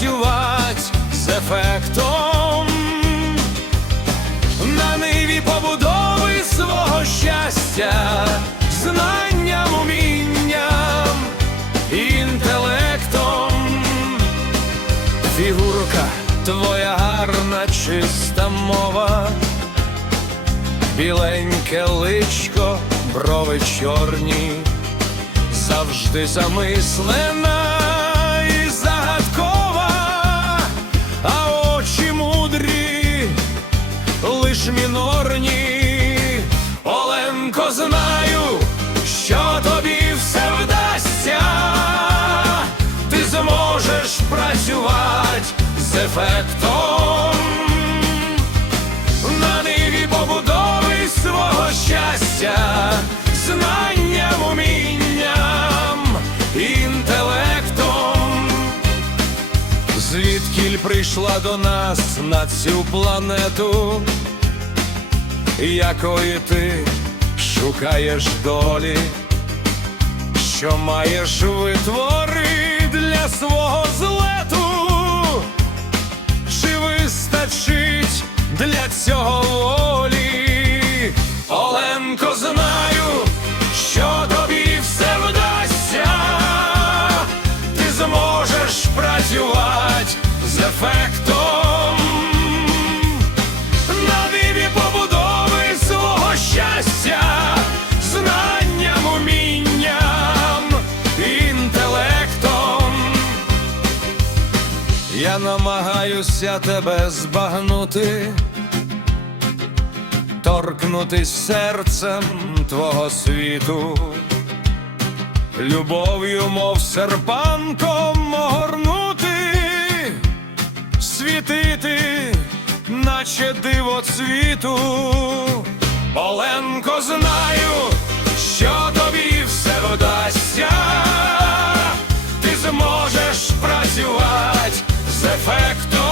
працювати з ефектом. На ниві побудови свого щастя, знанням, умінням, інтелектом. Фігурка, твоя гарна, чиста мова, біленьке личко, брови чорні, завжди замислена лиш мінорні. Оленко, знаю, що тобі все вдасться, ти зможеш працювати з ефектом на ниві побудови свого щастя, знанням, умінням, інтелектом. Звідкіль прийшла до нас на цю планету, якої ти шукаєш долі, що маєш витвори для свого злету, Я намагаюся тебе збагнути, торкнутись серцем твого світу, любов'ю, мов серпанком огорнути, світити, наче диво цвіту. Оленко, знаю, що тобі все вдасться, ти зможеш працювати Effect.